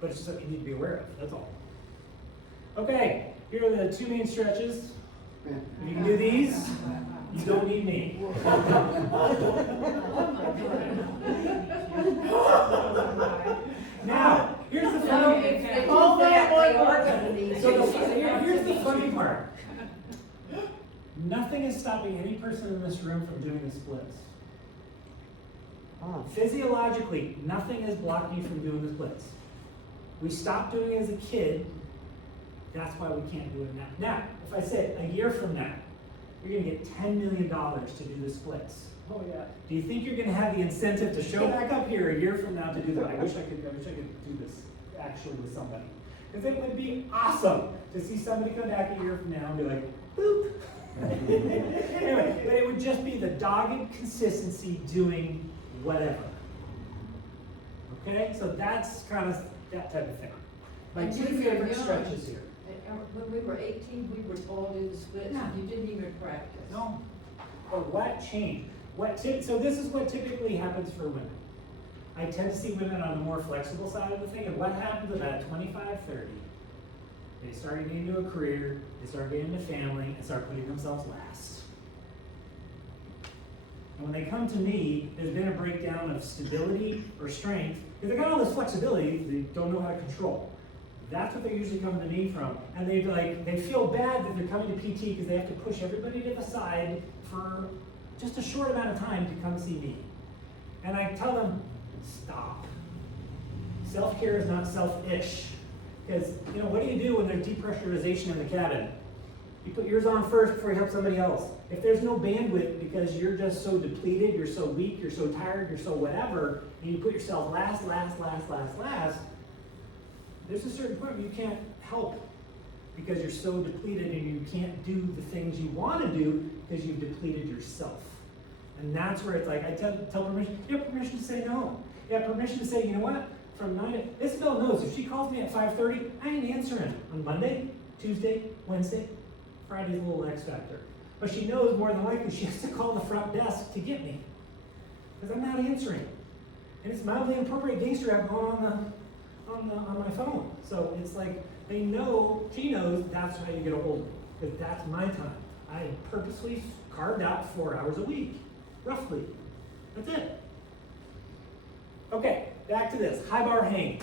But it's just something you need to be aware of, that's all. Okay, here are the two main stretches. If you can do these, you don't need me. Now, here's the funny here's the funny part. Nothing is stopping any person in this room from doing the splits. Physiologically, nothing is blocking you from doing the splits. We stopped doing it as a kid. That's why we can't do it now. Now, if I said a year from now, you're going to get $10 million to do the splits. Oh, yeah. Do you think you're going to have the incentive to show back up here a year from now to do that? I wish I could do this actually with somebody. Because it would be awesome to see somebody come back a year from now and be like, boop. Anyway, but it would just be the dogged consistency doing whatever. Okay, so that's kind of that type of thing. My And two when we were favorite young, stretches here. When we were 18, we were told to do the splits, Yeah. and you didn't even practice. No. But what changed? So this is what typically happens for women. I tend to see women on the more flexible side of the thing, and what happens about 25, 30? They start getting into a career, they start getting into family, and start putting themselves last. And when they come to me, there's been a breakdown of stability or strength, because they got all this flexibility they don't know how to control. That's what they usually come to me from. And they feel bad that they're coming to PT because they have to push everybody to the side for just a short amount of time to come see me. And I tell them, stop. Self-care is not selfish. Because, what do you do when there's depressurization in the cabin? You put yours on first before you help somebody else. If there's no bandwidth because you're just so depleted, you're so weak, you're so tired, you're so whatever, and you put yourself last, there's a certain point where you can't help because you're so depleted and you can't do the things you want to do because you've depleted yourself. And that's where it's like, I tell permission, you have permission to say no. You have permission to say, you know what, from 9, Isabel knows if she calls me at 5:30, I ain't answering on Monday, Tuesday, Wednesday, Friday's a little X factor. But she knows more than likely she has to call the front desk to get me because I'm not answering. And it's mildly inappropriate gangster app going on my phone. So it's like they know, she knows that's how you get a hold of me, because that's my time. I purposely carved out 4 hours a week, roughly. That's it. Okay, back to this, high bar hang.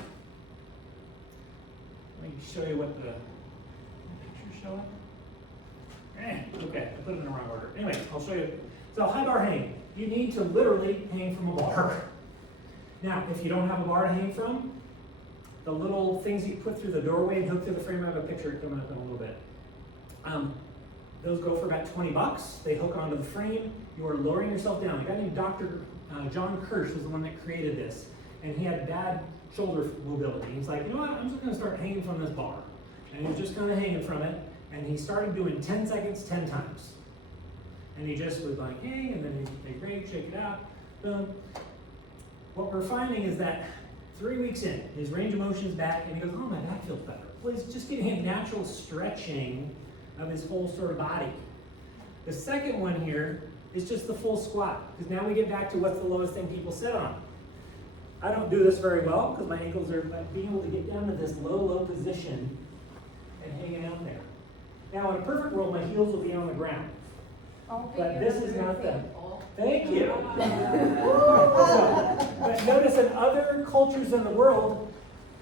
Let me show you what the picture's showing. Okay, I put it in the wrong order. Anyway, I'll show you. So high bar hang, you need to literally hang from a bar. Now, if you don't have a bar to hang from, the little things you put through the doorway and hook through the frame, I have a picture coming up in a little bit. Those go for about $20. They hook onto the frame. You are lowering yourself down. A guy named Dr. John Kirsch was the one that created this. And he had bad shoulder mobility. He's like, you know what, I'm just gonna start hanging from this bar. And he was just kind of hanging from it. And he started doing 10 seconds, 10 times. And he just was like, hang, and then he'd say, great, shake it out, boom. What we're finding is that 3 weeks in, his range of motion's back, and he goes, oh, my back feels better. Well, he's just getting a natural stretching of his whole sort of body. The second one here is just the full squat, because now we get back to what's the lowest thing people sit on. I don't do this very well, because my ankles are being able to get down to this low position and hanging out there. Now, in a perfect world, my heels will be on the ground. But this is not that. Thank you. But notice in other cultures in the world,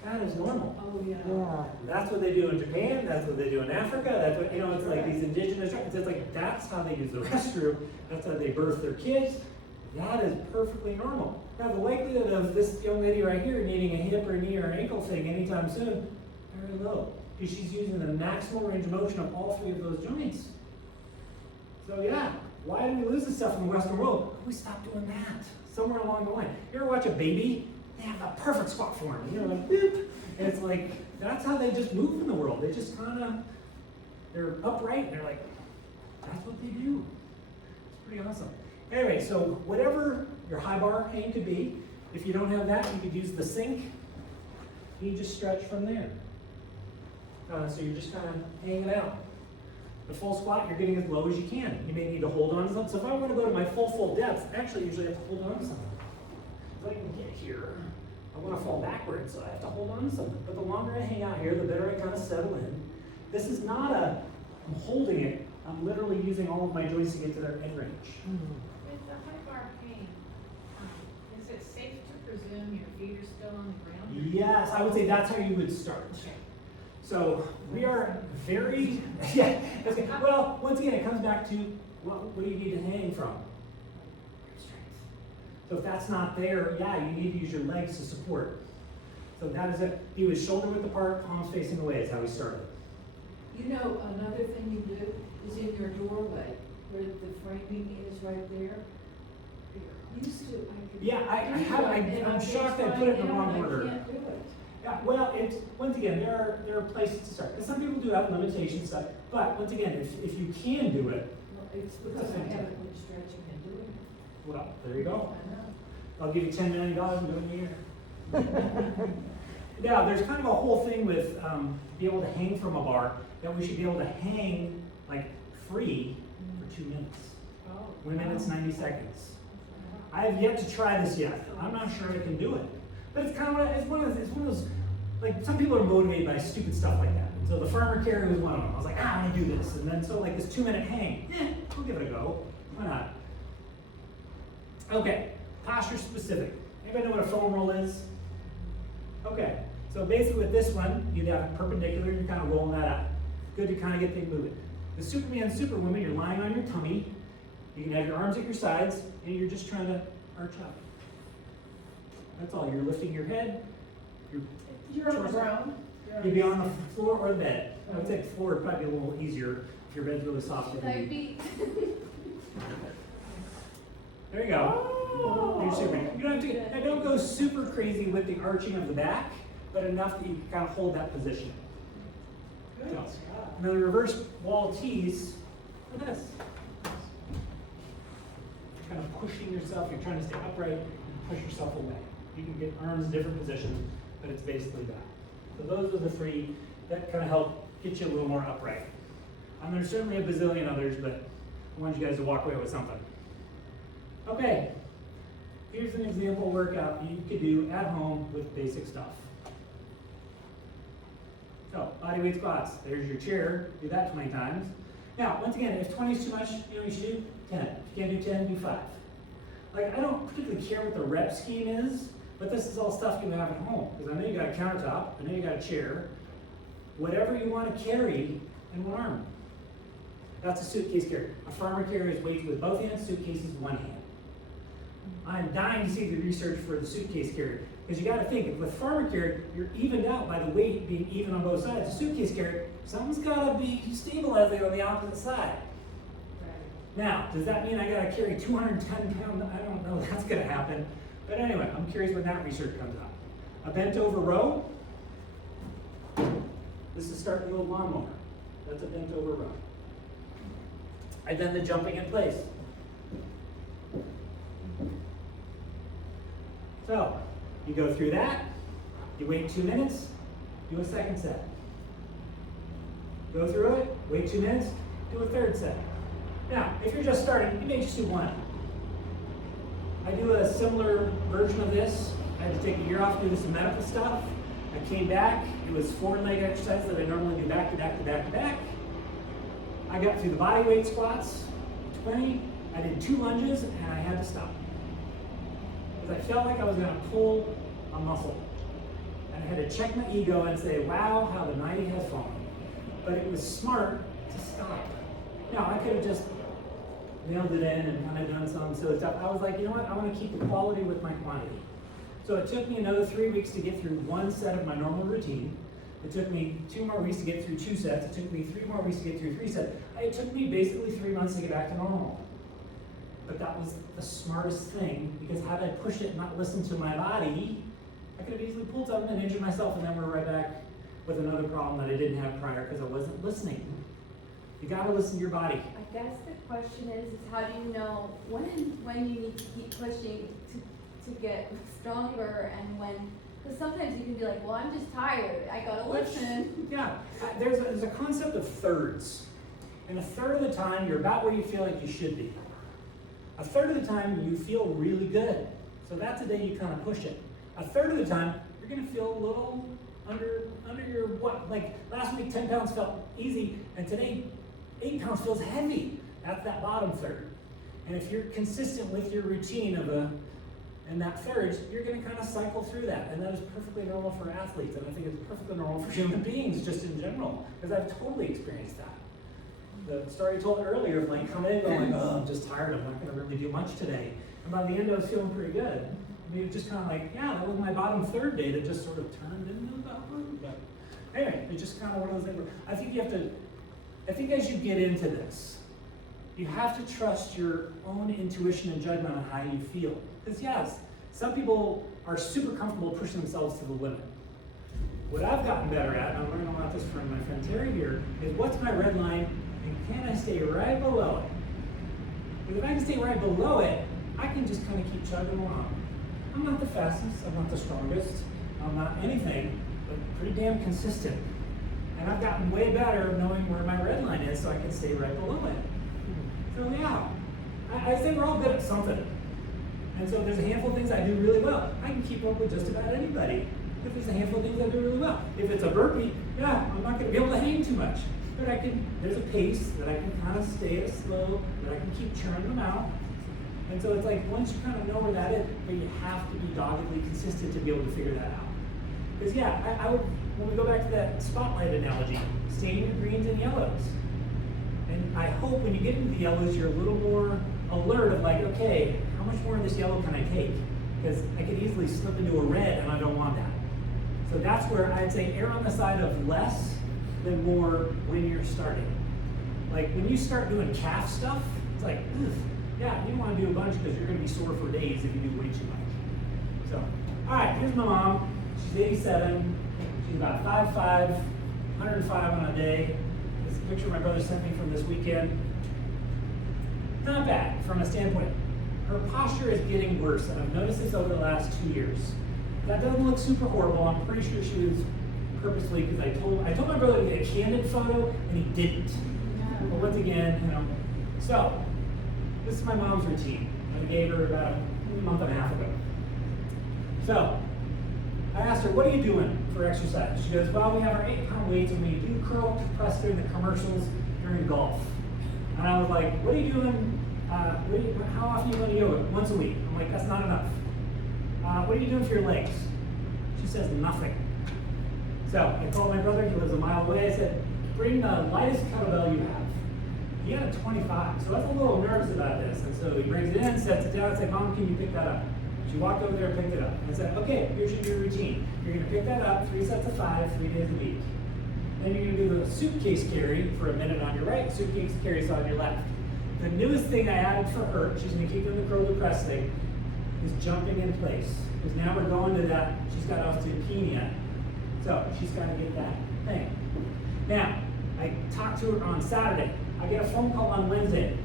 that is normal. Oh, yeah. That's what they do in Japan, that's what they do in Africa, that's what, it's like these indigenous, it's like, that's how they use the restroom, that's how they birth their kids. That is perfectly normal. Now, the likelihood of this young lady right here needing a hip or knee or ankle thing anytime soon, very low. Because she's using the maximal range of motion of all 3 of those joints. So yeah, why do we lose this stuff in the Western world? We stopped doing that somewhere along the line. You ever watch a baby? They have a perfect squat form. Like, boop. And it's like, that's how they just move in the world. They just they're upright, and they're like, that's what they do. It's pretty awesome. Anyway, so whatever your high bar hang could be, if you don't have that, you could use the sink. You just stretch from there. So you're just kind of hanging out. The full squat, you're getting as low as you can. You may need to hold on to something. So if I want to go to my full depth, actually usually I have to hold on to something. If I can get here, I want to fall backwards, so I have to hold on to something. But the longer I hang out here, the better I kind of settle in. This is not I'm holding it. I'm literally using all of my joints to get to their end range. With the high bar hang, is it safe to presume your feet are still on the ground? Yes, I would say that's how you would start. Okay. So we are very, yeah, okay. Well, once again, it comes back to what do you need to hang from? Your strength. So if that's not there, yeah, you need to use your legs to support. So that is it. He was shoulder width apart, palms facing away is how he started. You know, another thing you do is in your doorway, where the framing is right there. Used to, I could. Yeah, I'm shocked I put it in the wrong order. I can't do it. Yeah, well, once again, there are places to start. And some people do have limitations, but once again, if you can do it, Well, it's because I haven't been stretching and doing it. well, there you go. I know. I'll give you $10 million and do it in a year. Yeah, there's kind of a whole thing with be able to hang from a bar, that we should be able to hang like free for 2 minutes. Oh. 1 minute, 90 seconds. I have yet to try this yet. I'm not sure I can do it. But it's kind of it's one of those, like some people are motivated by stupid stuff like that. So the farmer carrier was one of them. I was like, I want to do this. And then so like this 2 minute hang, we'll give it a go. Why not? Okay, posture specific. Anybody know what a foam roll is? Okay, so basically with this one, you'd have it perpendicular, you're kind of rolling that out. Good to kind of get things moving. The Superman, Superwoman, you're lying on your tummy. You can have your arms at your sides, and you're just trying to arch up. That's all. You're lifting your head. You're on the ground. You'd be on the floor or the bed. I would say the floor would probably be a little easier if your bed's really soft. Should I be? There you go. Oh. You're Superman. You don't have to. Now don't go super crazy with the arching of the back, but enough that you can kind of hold that position. Good. So, and then the reverse wall tees. Look at this. You're kind of pushing yourself. You're trying to stay upright and push yourself away. You can get arms in different positions, but it's basically that. So those are the three that kind of help get you a little more upright. And there's certainly a bazillion others, but I want you guys to walk away with something. Okay, here's an example workout you could do at home with basic stuff. So, body weight squats. There's your chair. Do that 20 times. Now, once again, if 20 is too much, you know what you should do? 10. If you can't do 10, do 5. Like, I don't particularly care what the rep scheme is, but this is all stuff you have at home. Because I know you got a countertop, I know you got a chair. Whatever you want to carry in one arm. That's a suitcase carry. A farmer carries weights with both hands, suitcases one hand. I'm dying to see the research for the suitcase carrier. Because you got to think, with farmer carrier, you're evened out by the weight being even on both sides. The suitcase carrier, someone's got to be stabilizing on the opposite side. Now, does that mean I got to carry 210 pounds? I don't know if that's going to happen. But anyway, I'm curious when that research comes out. A bent over row. This is starting the old lawnmower. That's a bent over row. And then the jumping in place. So, you go through that, you wait 2 minutes, do a second set. Go through it, wait 2 minutes, do a third set. Now, if you're just starting, you may just do one. I do a similar version of this. I had to take a year off to do some medical stuff. I came back, it was 4 leg exercises that I normally do back to back to back to back. I got through the body weight squats, 20, I did 2 lunges, and I had to stop. Because I felt like I was going to pull a muscle. And I had to check my ego and say, wow, how the mighty has fallen. But it was smart to stop. Now, I could have just nailed it in and kind of done some silly stuff. I was like, you know what, I want to keep the quality with my quantity. So it took me another 3 weeks to get through 1 set of my normal routine. It took me 2 more weeks to get through 2 sets. It took me 3 more weeks to get through 3 sets. It took me basically 3 months to get back to normal. But that was the smartest thing, because had I pushed it and not listened to my body, I could have easily pulled something and injured myself, and then we're right back with another problem that I didn't have prior because I wasn't listening. You gotta listen to your body. I guess the question is how do you know when you need to keep pushing to get stronger, and when, because sometimes you can be like, well, I'm just tired, I gotta listen. Yeah, there's a concept of thirds. And a third of the time, you're about where you feel like you should be. A third of the time, you feel really good. So that's the day you kind of push it. A third of the time, you're gonna feel a little under your what? Like last week, 10 pounds felt easy, and today, 8 pounds feels heavy. That's that bottom third. And if you're consistent with your routine and that third, you're gonna kind of cycle through that. And that is perfectly normal for athletes, and I think it's perfectly normal for human beings just in general, because I've totally experienced that. The story I told earlier of like coming in going, oh, I'm just tired, I'm not gonna really do much today. And by the end I was feeling pretty good. I mean, it was just kind of like, yeah, that was my bottom third day that just sort of turned into the upper. But anyway, it's just kind of one of those things where I think as you get into this, you have to trust your own intuition and judgment on how you feel. Because yes, some people are super comfortable pushing themselves to the limit. What I've gotten better at, and I'm learning about this from my friend Terry here, is what's my red line and can I stay right below it? Because if I can stay right below it, I can just kind of keep chugging along. I'm not the fastest, I'm not the strongest, I'm not anything, but pretty damn consistent. And I've gotten way better of knowing where my red line is so I can stay right below it. So yeah, I think we're all good at something. And so there's a handful of things I do really well. I can keep up with just about anybody. If there's a handful of things I do really well. If it's a burpee, yeah, I'm not gonna be able to hang too much. But there's a pace that I can kind of stay at slow, that I can keep churning them out. And so it's like, once you kind of know where that is, but you have to be doggedly consistent to be able to figure that out. Because yeah, I would, when we go back to that spotlight analogy, stain your greens and yellows. And I hope when you get into the yellows, you're a little more alert of like, okay, how much more of this yellow can I take? Because I could easily slip into a red and I don't want that. So that's where I'd say err on the side of less than more when you're starting. Like when you start doing calf stuff, it's like, ugh, yeah, you don't want to do a bunch because you're going to be sore for days if you do way too much. So, all right, here's my mom. She's 87. She's about 5'5", 105 on a day. This is a picture my brother sent me from this weekend. Not bad from a standpoint. Her posture is getting worse, and I've noticed this over the last 2 years. That doesn't look super horrible. I'm pretty sure she was purposely, because I told my brother to get a candid photo, and he didn't. But once again, So, this is my mom's routine. I gave her about a month and a half ago. So, I asked her, what are you doing for exercise? She goes, well, we have our 8-pound weights and we do curl to press during the commercials during golf. And I was like, what are you doing? How often do you go to yoga? Once a week. I'm like, that's not enough. What are you doing for your legs? She says, nothing. So I called my brother, he lives a mile away. I said, bring the lightest kettlebell you have. He had a 25, so I was a little nervous about this. And so he brings it in, sets it down, I said, Mom, can you pick that up? She walked over there and picked it up. And I said, okay, here's your routine. You're gonna pick that up 3 sets of 5, 3 days a week. Then you're gonna do the suitcase carry for a minute on your right, suitcase carries on your left. The newest thing I added for her, she's gonna keep doing the curl to press thing, is jumping in place. Because now we're going to that, she's got osteopenia. So she's gotta get that thing. Now, I talked to her on Saturday. I get a phone call on Wednesday.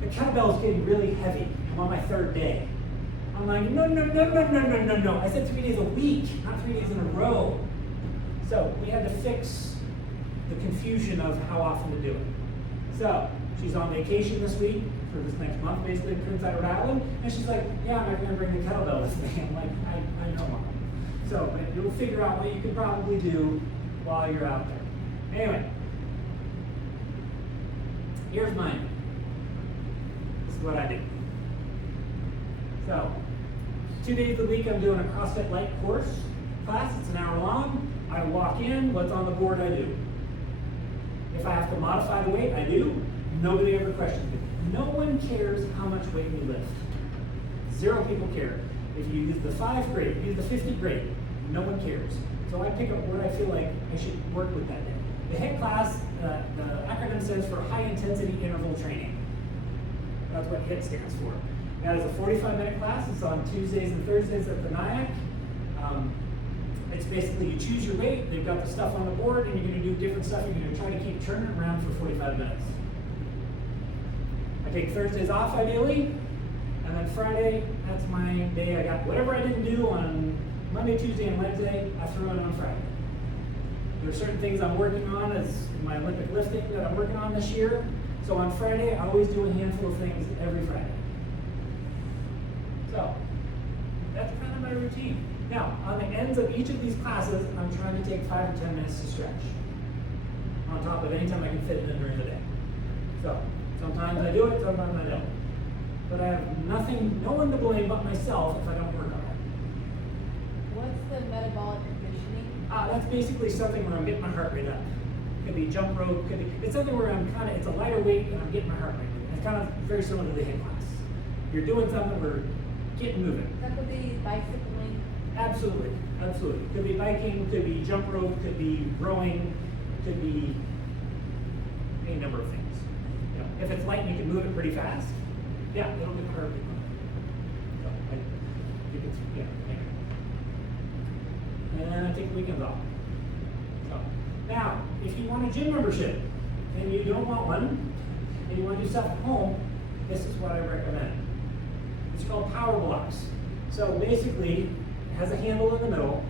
The kettlebell is getting really heavy. I'm on my 3rd day. I'm like, no. I said 3 days a week, not 3 days in a row. So we had to fix the confusion of how often to do it. So she's on vacation this week for this next month, basically in Prince Edward Island, and she's like, yeah, I'm not gonna bring the kettlebell with me. I'm like, I know, Mom. So but you'll figure out what you can probably do while you're out there. Anyway, here's mine. This is what I do. So, 2 days a week I'm doing a CrossFit Light course class. It's an hour long. I walk in, what's on the board I do. If I have to modify the weight, I do. Nobody ever questions me. No one cares how much weight you lift. 0 people care. If you use the 5, great. If you use the 50, great. No one cares. So I pick up what I feel like I should work with that day. The HIIT class, the acronym stands for High Intensity Interval Training. That's what HIIT stands for. That is a 45-minute class. It's on Tuesdays and Thursdays at the NIAC. It's basically you choose your weight, they've got the stuff on the board, and you're going to do different stuff. You're going to try to keep turning around for 45 minutes. I take Thursdays off ideally, and then Friday, that's my day. I got whatever I didn't do on Monday, Tuesday, and Wednesday, I throw it on Friday. There are certain things I'm working on as my Olympic lifting that I'm working on this year. So on Friday, I always do a handful of things every Friday. So, that's kind of my routine. Now, on the ends of each of these classes, I'm trying to take 5 or 10 minutes to stretch. On top of any time I can fit it in during the day. So, sometimes I do it, sometimes I don't. But I have no one to blame but myself if I don't work on it. What's the metabolic conditioning? That's basically something where I'm getting my heart rate up. Could be jump rope, it's something where it's a lighter weight and I'm getting my heart rate moving. It's kind of very similar to the HIIT class. You're doing something where getting moving. That could be bicycling. Absolutely, absolutely. Could be biking, could be jump rope, could be rowing, could be any number of things. You know, if it's light and you can move it pretty fast, yeah, it'll get hard. So I think it's, yeah. And I take weekends off. So now, if you want a gym membership and you don't want one, and you want to do stuff at home, this is what I recommend. It's called Power Blocks. So basically, it has a handle in the middle.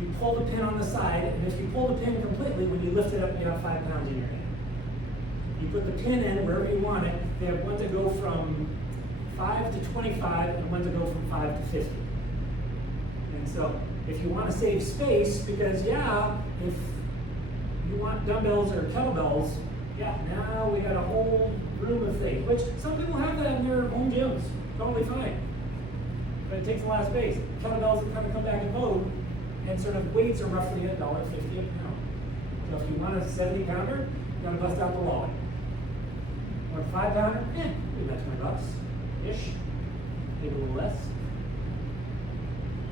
You pull the pin on the side, and if you pull the pin completely, when you lift it up, you have 5 pounds in your hand. You put the pin in wherever you want it. They have ones that go from 5 to 25, and ones that go from 5 to 50. And so, if you want to save space, because yeah, if you want dumbbells or kettlebells, yeah, now we got a whole room of things, which some people have that in their home gyms, totally fine. But it takes a lot of space. Kettlebells have kind of come back in vogue, and sort of weights are roughly $1.50 a pound. So if you want a 70 pounder, you gotta bust out the wallet. Or a 5 pounder, maybe that's $20-ish, maybe a little less.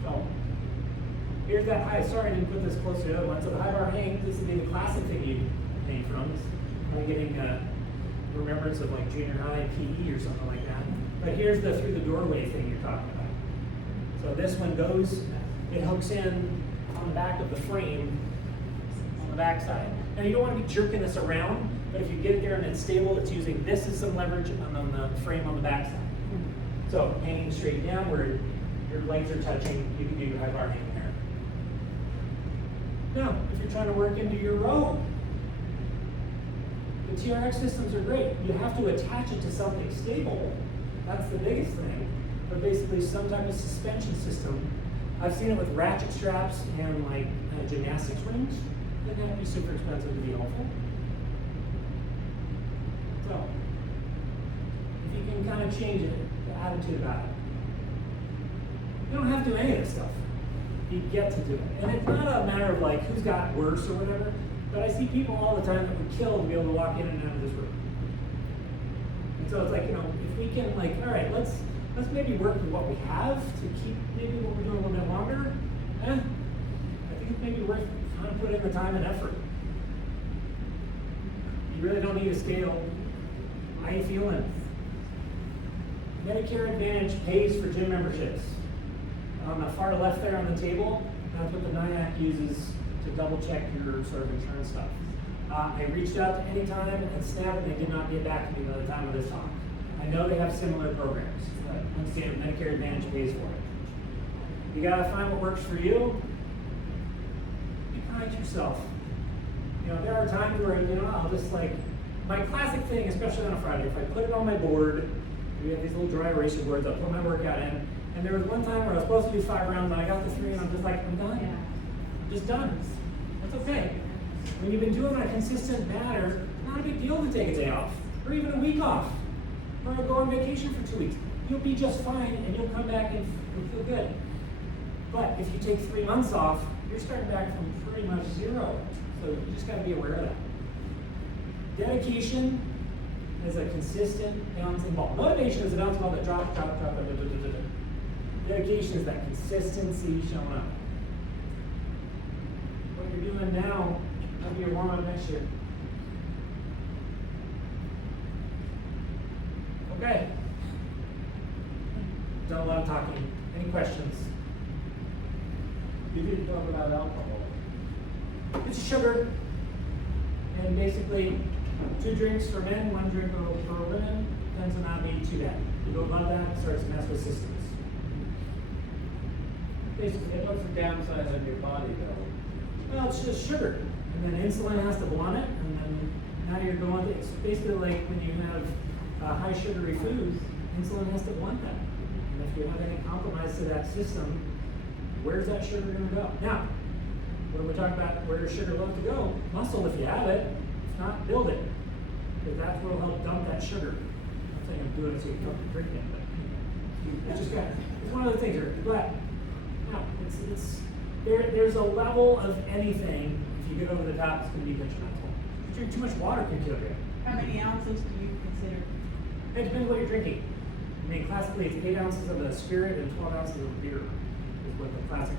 So here's that high. Sorry I didn't put this close to the other one. So the high bar hang, this would be the classic thing you hang from. I'm getting remembrance of like junior high PE or something like that. But here's the through the doorway thing you're talking about. So this one goes, it hooks in on the back of the frame on the back side. Now you don't want to be jerking this around, but if you get it there and it's stable, it's using this as some leverage on the frame on the back side. So hanging straight down where your legs are touching, you can do your high bar hang there. Now, if you're trying to work into your row, the TRX systems are great. You have to attach it to something stable. That's the biggest thing. But basically some type of suspension system. I've seen it with ratchet straps and like gymnastics rings. Doesn't have to be super expensive to be helpful. So, if you can kind of change it, the attitude about it. You don't have to do any of this stuff. You get to do it. And it's not a matter of like who's got worse or whatever, but I see people all the time that would kill to be able to walk in and out of this room. And so it's like, you know, if we can like, all right, let's maybe work with what we have to keep maybe what we're doing a little bit longer. I think it's maybe worth kind of putting in the time and effort. You really don't need a scale. How you feeling? Medicare Advantage pays for gym memberships. On the far left there on the table, that's what the NIAC uses to double check your sort of insurance stuff. I reached out to Anytime and Snap, and they did not get back to me by the time of this talk. I know they have similar programs, but I understand Medicare Advantage pays for it. You gotta find what works for you. Be kind to yourself. You know, there are times where, you know, I'll just like, my classic thing, especially on a Friday, if I put it on my board, we have these little dry eraser boards, I'll put my workout in, and there was one time where I was supposed to do 5 rounds, and I got to 3, and I'm just like, I'm done. I'm just done. That's okay. When you've been doing it on a consistent manner, it's not a big deal to take a day off, or even a week off, or go on vacation for 2 weeks. You'll be just fine, and you'll come back and you'll feel good. But if you take 3 months off, you're starting back from pretty much zero. So you just gotta be aware of that. Dedication is a consistent bouncing ball. Motivation is a bouncing ball that drops. Dedication is that consistency showing up. What you're doing now will be your warm-up next year. Okay. Done a lot of talking. Any questions? You didn't talk about alcohol. It's sugar. And basically, 2 drinks for men, 1 drink for women. Tends to not be too bad. You go above that, it starts to mess with systems. Basically, What's the downside of your body though? well, it's just sugar. And then insulin has to blunt it, and then now you're going to, it's basically like when you have high sugary foods, insulin has to blunt that. And if you have any compromise to that system, where's that sugar gonna go? Now, when we're talking about where does sugar love to go, muscle if you have it, if not, build it. Because that's what will help dump that sugar. I'm not saying I'm doing it so you don't drink it, but it's just kind of, it's one of the things here, but, no, there's a level of anything, if you get over the top, it's gonna be detrimental. Drink too much water can kill you. How many ounces do you consider? It depends what you're drinking. I mean, classically, it's 8 ounces of a spirit and 12 ounces of beer is what the classic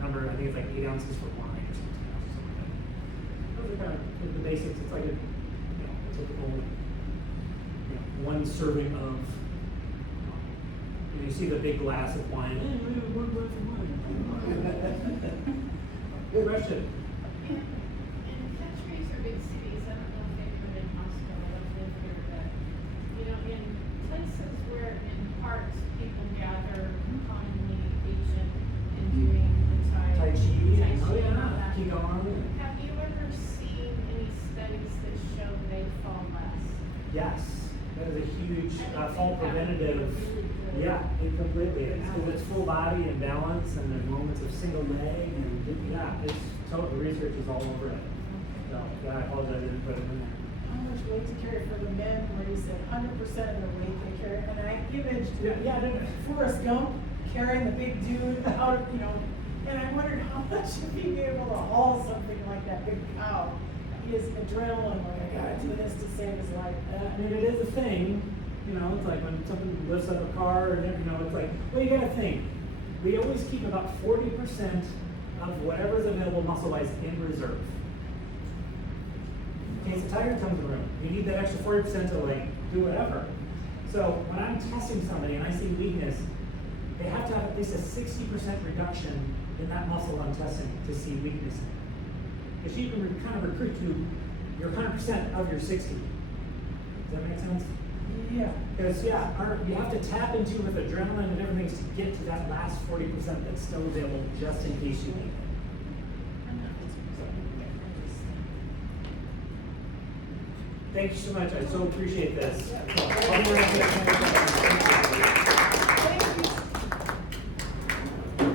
number. I think it's like 8 ounces for wine or something else. Or something like that. Those are kind of the basics. It's like a typical one serving of. You see the big glass of wine. Hey, we have one glass of wine. Good question. In countries or big cities, I don't know if they've been in Moscow, I don't live here, but, in places where in parks people gather commonly Asian and doing the Tai Chi and Tai Chi and all yeah, that. Qigong. Have you ever seen any studies that show they fall less? Yes, that is a huge I don't fall think that would be preventative. really good. Yeah, it completely is. Because it's full body and balance, and there's moments of single leg, and it's total. The research is all over it. So yeah, I apologize I didn't put it in there. How much weight to carry for the men, where you said 100% of the weight they carry, and I imaged Yeah, I didn't. Forrest Gump carrying the big dude out, and I wondered how much would he be able to haul something like that big cow. His adrenaline, like, I gotta do this to save his life. I mean, it is a thing. It's like when somebody lifts up a car, or it's like, well, you gotta think. We always keep about 40% of whatever's available muscle-wise in reserve. In case a tiger comes in the room, you need that extra 40% to do whatever. So when I'm testing somebody and I see weakness, they have to have at least a 60% reduction in that muscle I'm testing to see weakness in it. Because you can kind of recruit to your 100% of your 60. Does that make sense? Yeah. Because you have to tap into with adrenaline and everything to get to that last 40% that's still available just in case you need it. Thank you so much. I so appreciate this. Yeah. I'll be right back.